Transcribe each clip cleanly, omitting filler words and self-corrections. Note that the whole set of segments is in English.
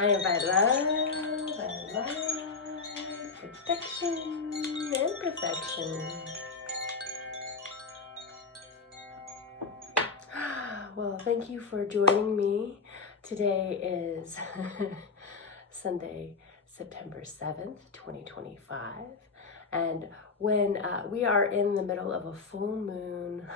I invite love and light, protection and perfection. Well, thank you for joining me. Today is Sunday, September 7th, 2025. And when we are in the middle of a full moon,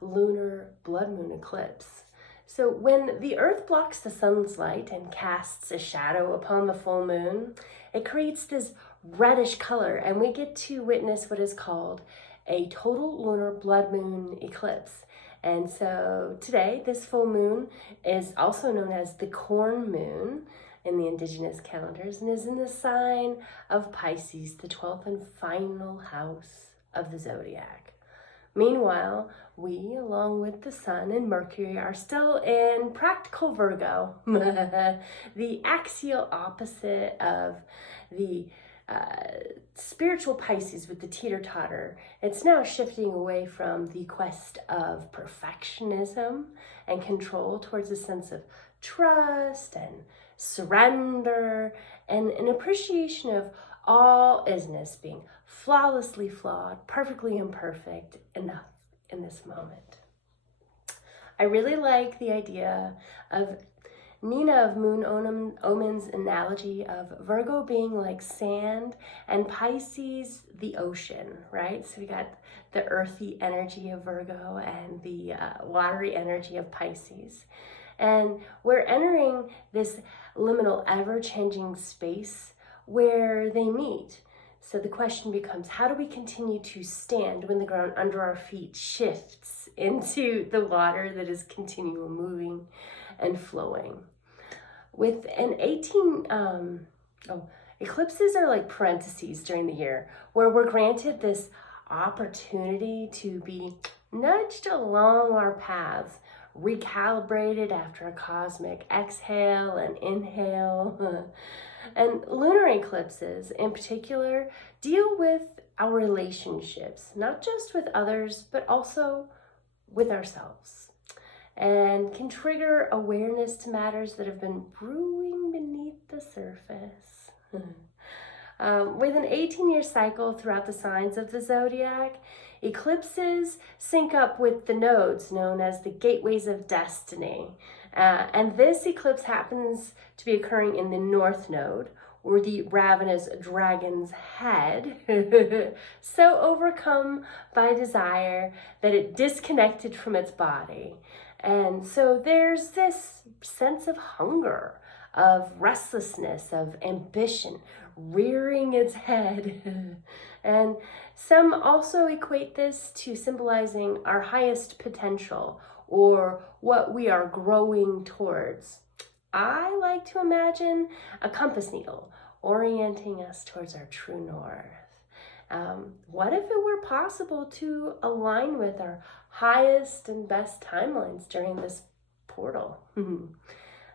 lunar blood moon eclipse. So when the earth blocks the sun's light and casts a shadow upon the full moon, it creates this reddish color, and we get to witness what is called a total lunar blood moon eclipse. And so today, this full moon is also known as the corn moon in the indigenous calendars and is in the sign of Pisces, the 12th and final house of the zodiac. Meanwhile, we, along with the sun and Mercury, are still in practical Virgo, the axial opposite of the spiritual Pisces with the teeter-totter. It's now shifting away from the quest of perfectionism and control towards a sense of trust and surrender and an appreciation of all isness being flawlessly flawed, perfectly imperfect, enough in this moment. I really like the idea of Nina of Moon Omen's analogy of Virgo being like sand and Pisces the ocean, right? So we got the earthy energy of Virgo and the watery energy of Pisces. And we're entering this liminal, ever-changing space where they meet. So the question becomes, how do we continue to stand when the ground under our feet shifts into the water that is continually moving and flowing? With an eclipses are like parentheses during the year where we're granted this opportunity to be nudged along our paths, recalibrated after a cosmic exhale and inhale. And lunar eclipses in particular deal with our relationships, not just with others, but also with ourselves, and can trigger awareness to matters that have been brewing beneath the surface. With an 18-year cycle throughout the signs of the zodiac, eclipses sync up with the nodes known as the gateways of destiny. And this eclipse happens to be occurring in the North Node, or the ravenous dragon's head, so overcome by desire that it disconnected from its body. And so there's this sense of hunger, of restlessness, of ambition, rearing its head. And some also equate this to symbolizing our highest potential or what we are growing towards. I like to imagine a compass needle orienting us towards our true north. What if it were possible to align with our highest and best timelines during this portal?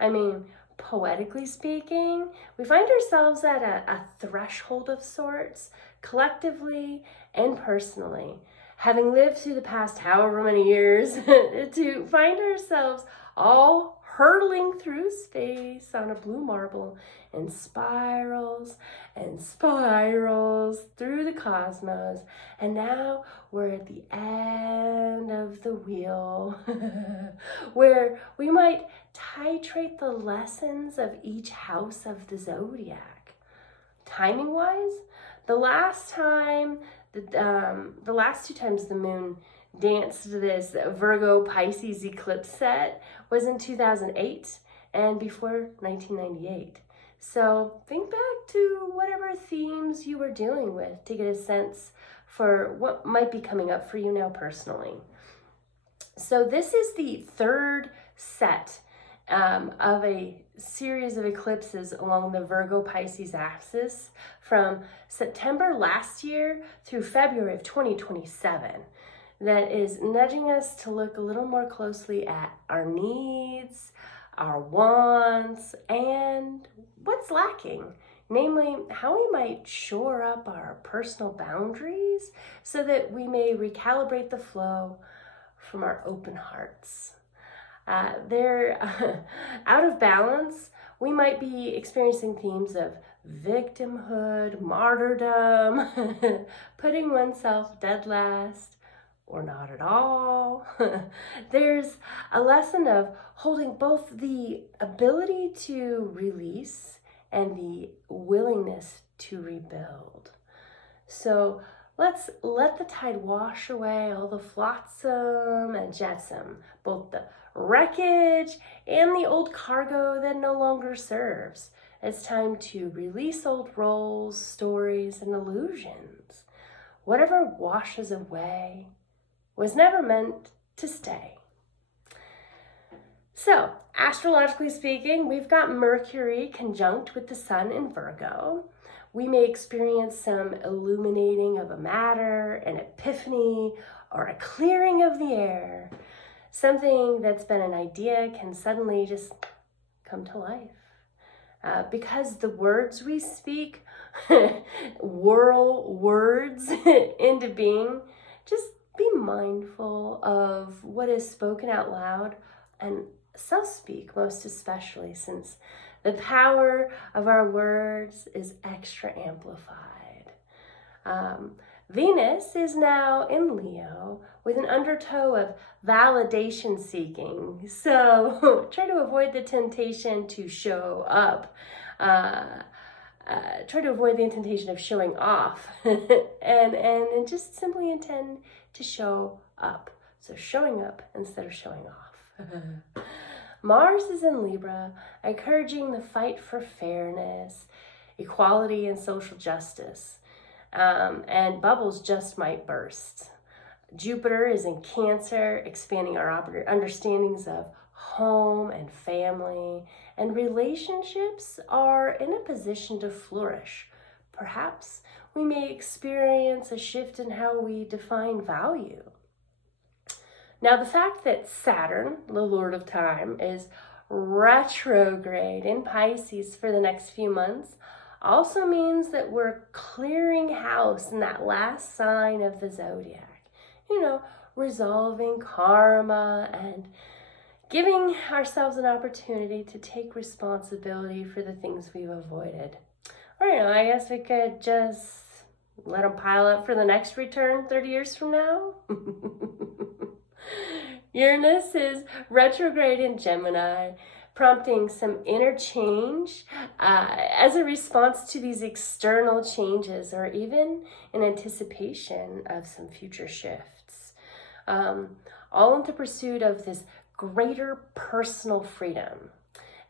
I mean, poetically speaking, we find ourselves at a threshold of sorts, collectively and personally, having lived through the past however many years, to find ourselves all hurtling through space on a blue marble in spirals and spirals through the cosmos. And now we're at the end of the wheel where we might titrate the lessons of each house of the zodiac. Timing wise, the last two times the moon danced this Virgo Pisces eclipse set was in 2008 and before 1998. So think back to whatever themes you were dealing with to get a sense for what might be coming up for you now personally. So this is the third set of a series of eclipses along the Virgo Pisces axis from September last year through February of 2027. That is nudging us to look a little more closely at our needs, our wants, and what's lacking. Namely, how we might shore up our personal boundaries so that we may recalibrate the flow from our open hearts. They're out of balance we might be experiencing themes of victimhood, martyrdom, putting oneself dead last, or not at all. There's a lesson of holding both the ability to release and the willingness to rebuild. So let's let the tide wash away all the flotsam and jetsam, both the wreckage and the old cargo that no longer serves. It's time to release old roles, stories, and illusions. Whatever washes away was never meant to stay. So, astrologically speaking, we've got Mercury conjunct with the Sun in Virgo. We may experience some illuminating of a matter, an epiphany, or a clearing of the air. Something that's been an idea can suddenly just come to life. Because the words we speak whirl words into being, just be mindful of what is spoken out loud and self-speak most especially, since the power of our words is extra amplified. Venus is now in Leo with an undertow of validation seeking. So try to avoid the temptation to show up. Try to avoid the temptation of showing off and just simply intend to show up. So showing up instead of showing off. Mars is in Libra, encouraging the fight for fairness, equality, and social justice. And bubbles just might burst. Jupiter is in Cancer, expanding our understandings of home and family, and relationships are in a position to flourish. Perhaps we may experience a shift in how we define value. Now, the fact that Saturn, the Lord of Time, is retrograde in Pisces for the next few months also means that we're clearing house in that last sign of the zodiac. Resolving karma and giving ourselves an opportunity to take responsibility for the things we've avoided. Or, I guess we could just let them pile up for the next return 30 years from now. Uranus is retrograde in Gemini, prompting some inner change as a response to these external changes, or even in anticipation of some future shifts. All in the pursuit of this greater personal freedom.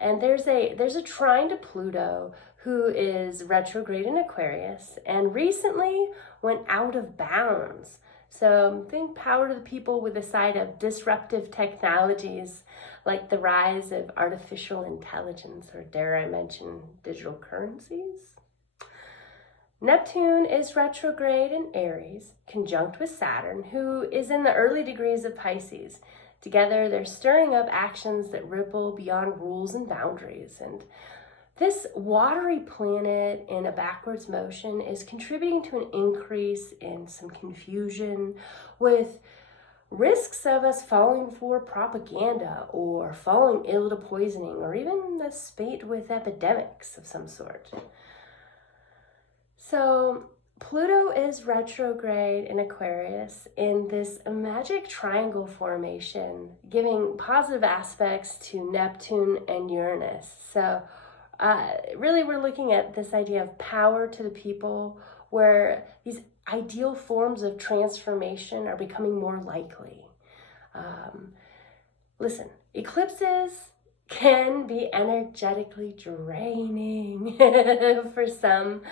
And there's a trine to Pluto, who is retrograde in Aquarius and recently went out of bounds. So think power to the people with the side of disruptive technologies like the rise of artificial intelligence, or dare I mention digital currencies. Neptune is retrograde in Aries, conjunct with Saturn, who is in the early degrees of Pisces. Together, they're stirring up actions that ripple beyond rules and boundaries. And this watery planet in a backwards motion is contributing to an increase in some confusion, with risks of us falling for propaganda or falling ill to poisoning, or even a spate with epidemics of some sort. So Pluto is retrograde in Aquarius in this magic triangle formation, giving positive aspects to Neptune and Uranus. So really we're looking at this idea of power to the people, where these ideal forms of transformation are becoming more likely. Listen, eclipses can be energetically draining for some,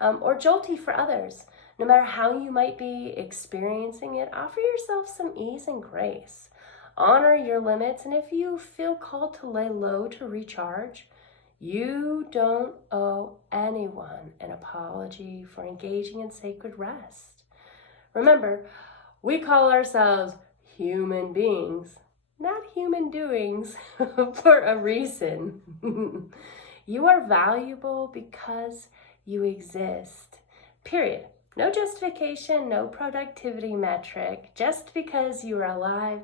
or jolty for others. No matter how you might be experiencing it, offer yourself some ease and grace. Honor your limits, and if you feel called to lay low to recharge, you don't owe anyone an apology for engaging in sacred rest. Remember, we call ourselves human beings, not human doings, for a reason. You are valuable because you exist. Period. No justification, no productivity metric. Just because you are alive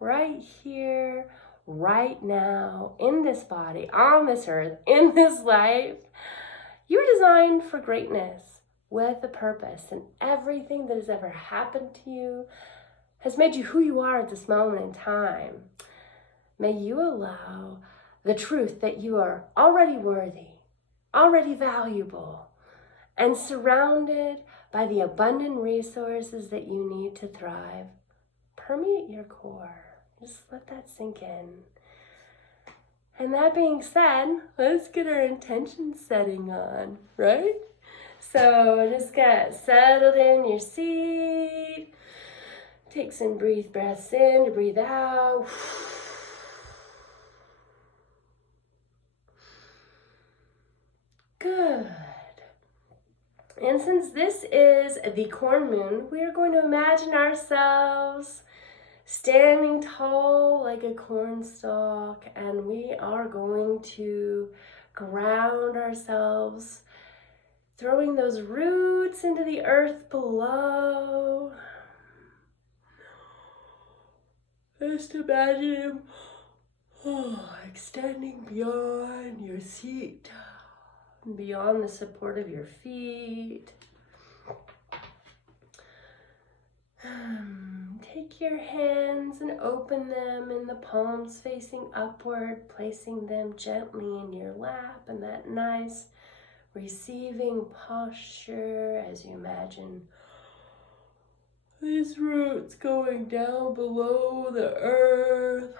right here, right now, in this body, on this earth, in this life. You're designed for greatness with a purpose, and everything that has ever happened to you has made you who you are at this moment in time. May you allow the truth that you are already worthy, already valuable, and surrounded by the abundant resources that you need to thrive permeate your core. Just let that sink in. And that being said, let's get our intention setting on, right? So just get settled in your seat. Take some breaths in to breathe out. Good. And since this is the corn moon, we are going to imagine ourselves standing tall like a corn stalk, and we are going to ground ourselves, throwing those roots into the earth below. Just imagine him extending beyond your seat, beyond the support of your feet. Take your hands and open them in the palms facing upward, placing them gently in your lap in that nice receiving posture as you imagine these roots going down below the earth.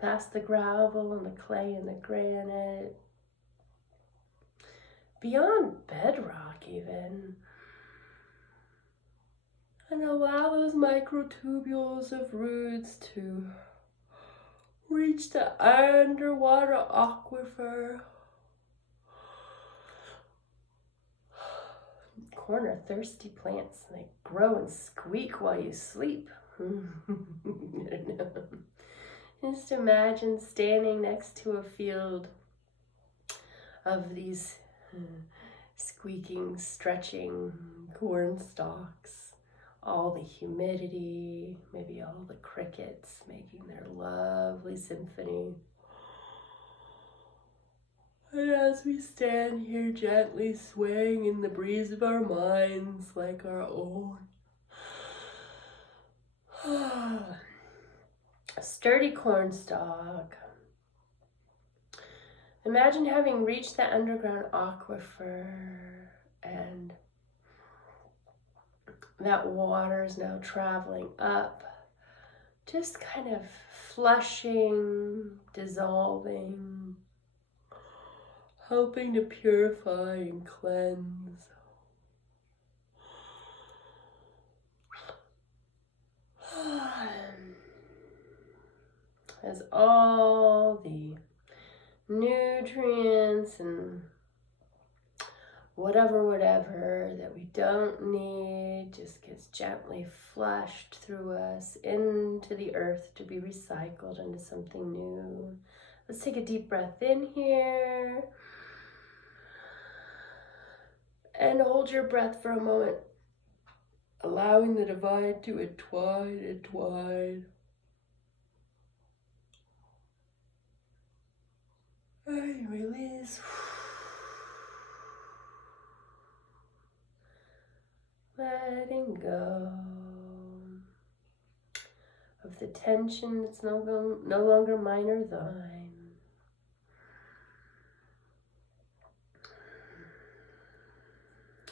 Past the gravel and the clay and the granite. Beyond bedrock even. And allow those microtubules of roots to reach the underwater aquifer. Corn are thirsty plants, and they grow and squeak while you sleep. I don't know. Just imagine standing next to a field of these squeaking, stretching corn stalks, all the humidity, maybe all the crickets making their lovely symphony. And as we stand here gently swaying in the breeze of our minds like our own, a sturdy corn stalk. Imagine having reached that underground aquifer, and that water is now traveling up, just kind of flushing, dissolving, helping to purify and cleanse. As all the nutrients and whatever that we don't need just gets gently flushed through us into the earth to be recycled into something new. Let's take a deep breath in here and hold your breath for a moment, allowing the divine to entwine. And release. Letting go of the tension that's no longer mine or thine.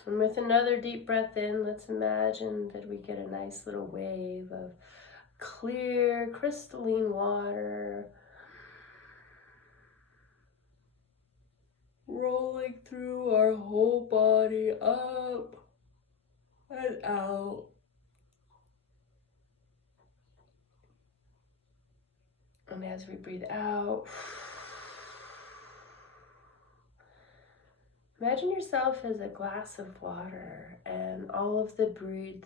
And with another deep breath in, let's imagine that we get a nice little wave of clear, crystalline water rolling through our whole body, up and out. And as we breathe out, imagine yourself as a glass of water, and all of the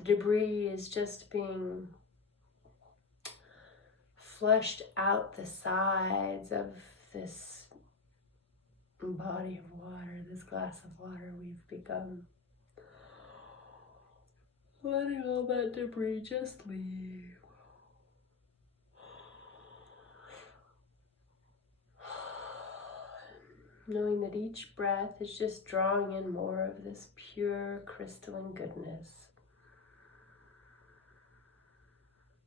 debris is just being flushed out the sides of this body of water, this glass of water we've become. Letting all that debris just leave. Knowing that each breath is just drawing in more of this pure crystalline goodness.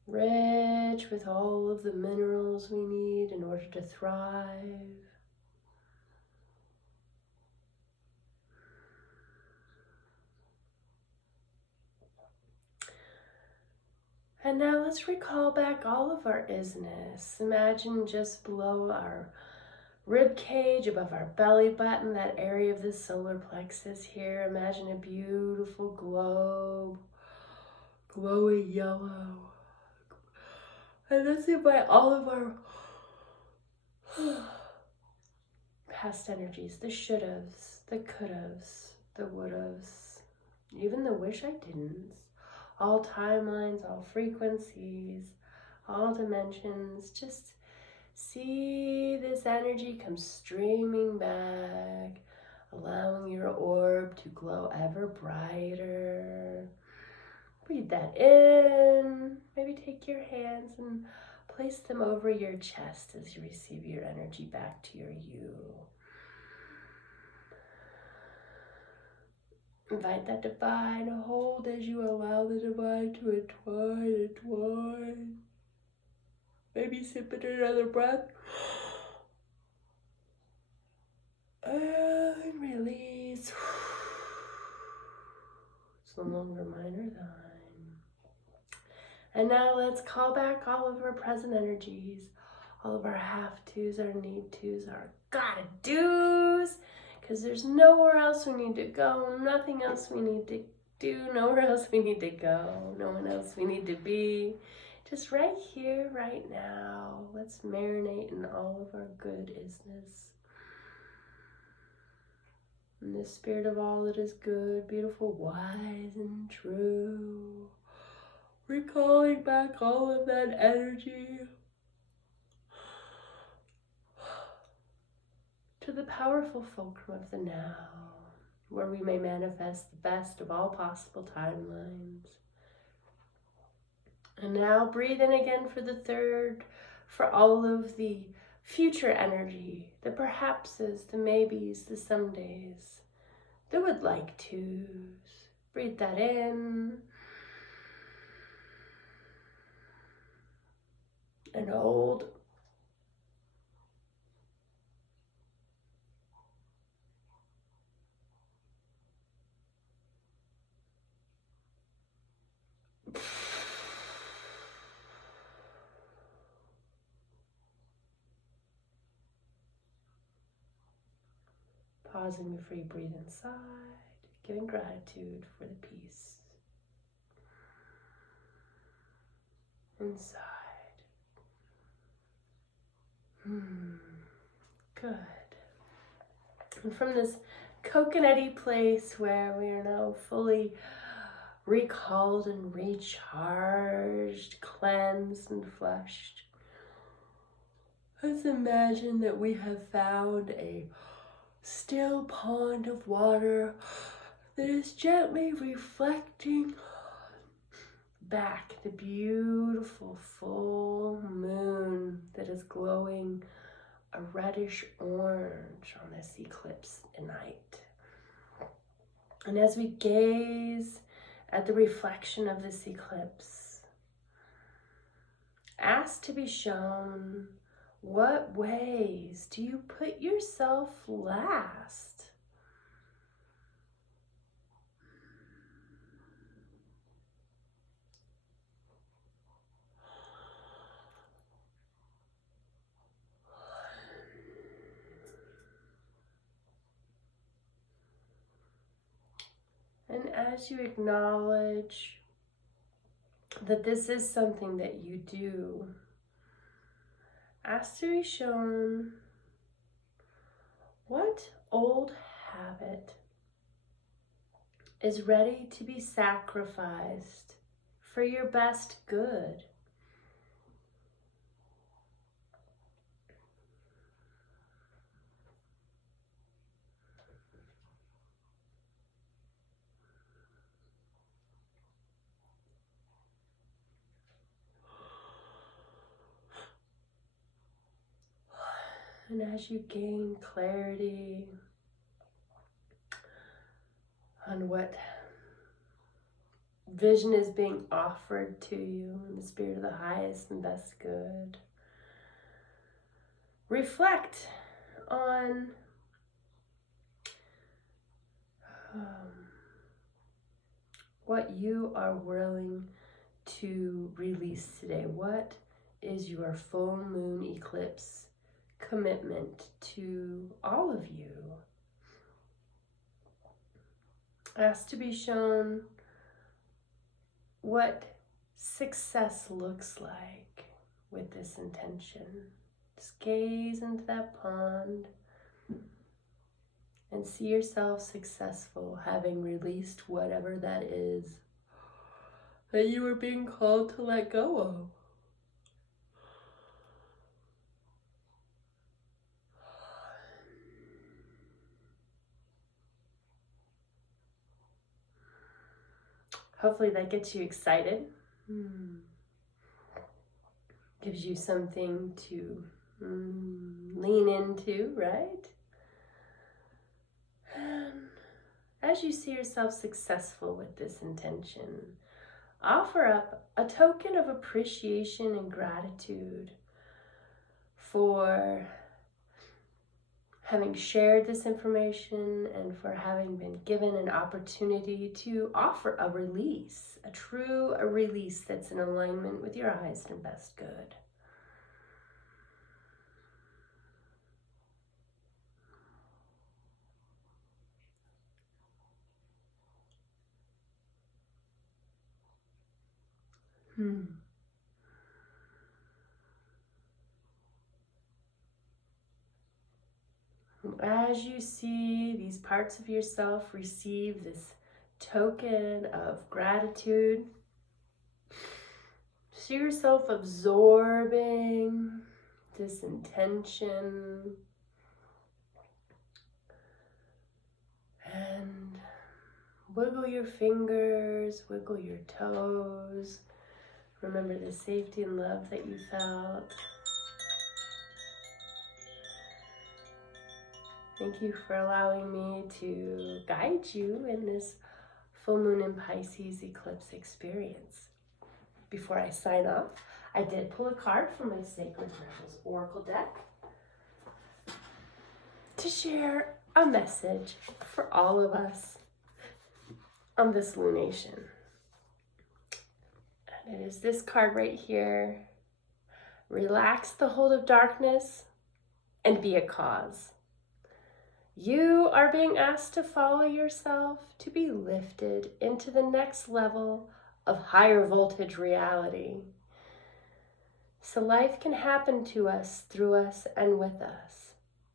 Rich with all of the minerals we need in order to thrive. And now let's recall back all of our IZness. Imagine just below our rib cage, above our belly button, that area of the solar plexus here. Imagine a beautiful globe, glowing yellow. And let's invite all of our past energies, the should'ves, the could'ves, the would'ves, even the wish I didn't. All timelines, all frequencies, all dimensions. Just see this energy come streaming back, allowing your orb to glow ever brighter. Breathe that in. Maybe take your hands and place them over your chest as you receive your energy back to your you. Invite that divine hold as you allow the divine to entwine. Maybe sip in another breath. And release. It's no longer mine or thine. And now let's call back all of our present energies, all of our have-tos, our need-tos, our gotta-dos. Because there's nowhere else we need to go, nothing else we need to do, nowhere else we need to go, no one else we need to be. Just right here, right now. Let's marinate in all of our good IZness. In the spirit of all that is good, beautiful, wise, and true. Recalling back all of that energy to the powerful fulcrum of the now, where we may manifest the best of all possible timelines. And now breathe in again for the third, for all of the future energy, the perhapses, the maybes, the somedays, the would like tos. Breathe that in. And hold. Pausing before you breathe inside, giving gratitude for the peace inside. Good. And from this coconutty place where we are now fully recalled and recharged, cleansed and flushed, let's imagine that we have found a still pond of water that is gently reflecting back the beautiful full moon that is glowing a reddish orange on this eclipse night. And as we gaze at the reflection of this eclipse, ask to be shown, what ways do you put yourself last? And as you acknowledge that this is something that you do, ask to be shown, what old habit is ready to be sacrificed for your best good? And as you gain clarity on what vision is being offered to you in the spirit of the highest and best good, reflect on what you are willing to release today. What is your full moon eclipse commitment to all of you? Ask to be shown what success looks like with this intention. Just gaze into that pond and see yourself successful, having released whatever that is that you are being called to let go of. Hopefully that gets you excited. Gives you something to lean into, right? And as you see yourself successful with this intention, offer up a token of appreciation and gratitude for having shared this information and for having been given an opportunity to offer a release, a true release that's in alignment with your highest and best good. As you see these parts of yourself receive this token of gratitude, see yourself absorbing this intention and wiggle your fingers, wiggle your toes. Remember the safety and love that you felt. Thank you for allowing me to guide you in this full moon in Pisces eclipse experience. Before I sign off, I did pull a card from my Sacred Rebels Oracle deck to share a message for all of us on this lunation. And it is this card right here. Relax the hold of darkness and be a cause. You are being asked to follow yourself, to be lifted into the next level of higher voltage reality. So life can happen to us, through us, and with us.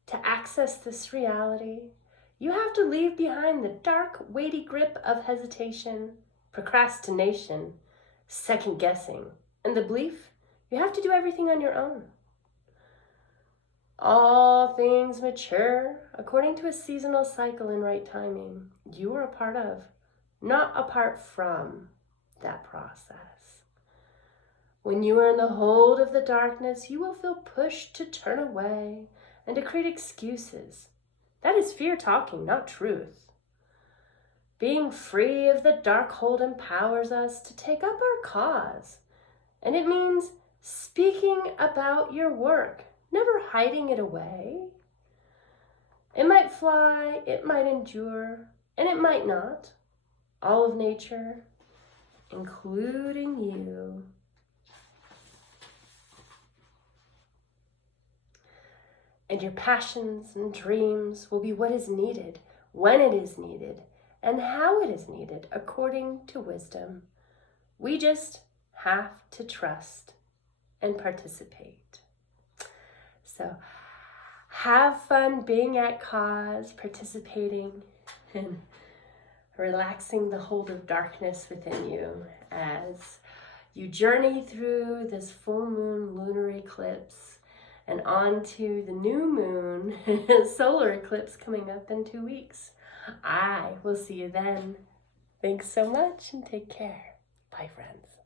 To access this reality, you have to leave behind the dark, weighty grip of hesitation, procrastination, second guessing, and the belief you have to do everything on your own. All things mature according to a seasonal cycle in right timing. You are a part of, not apart from, that process. When you are in the hold of the darkness, you will feel pushed to turn away and to create excuses. That is fear talking, not truth. Being free of the dark hold empowers us to take up our cause. And it means speaking about your work, never hiding it away. It might fly, it might endure, and it might not. All of nature, including you. And your passions and dreams will be what is needed, when it is needed, and how it is needed, according to wisdom. We just have to trust and participate. So have fun being at cause, participating, and relaxing the hold of darkness within you as you journey through this full moon lunar eclipse and onto the new moon solar eclipse coming up in 2 weeks. I will see you then. Thanks so much and take care. Bye, friends.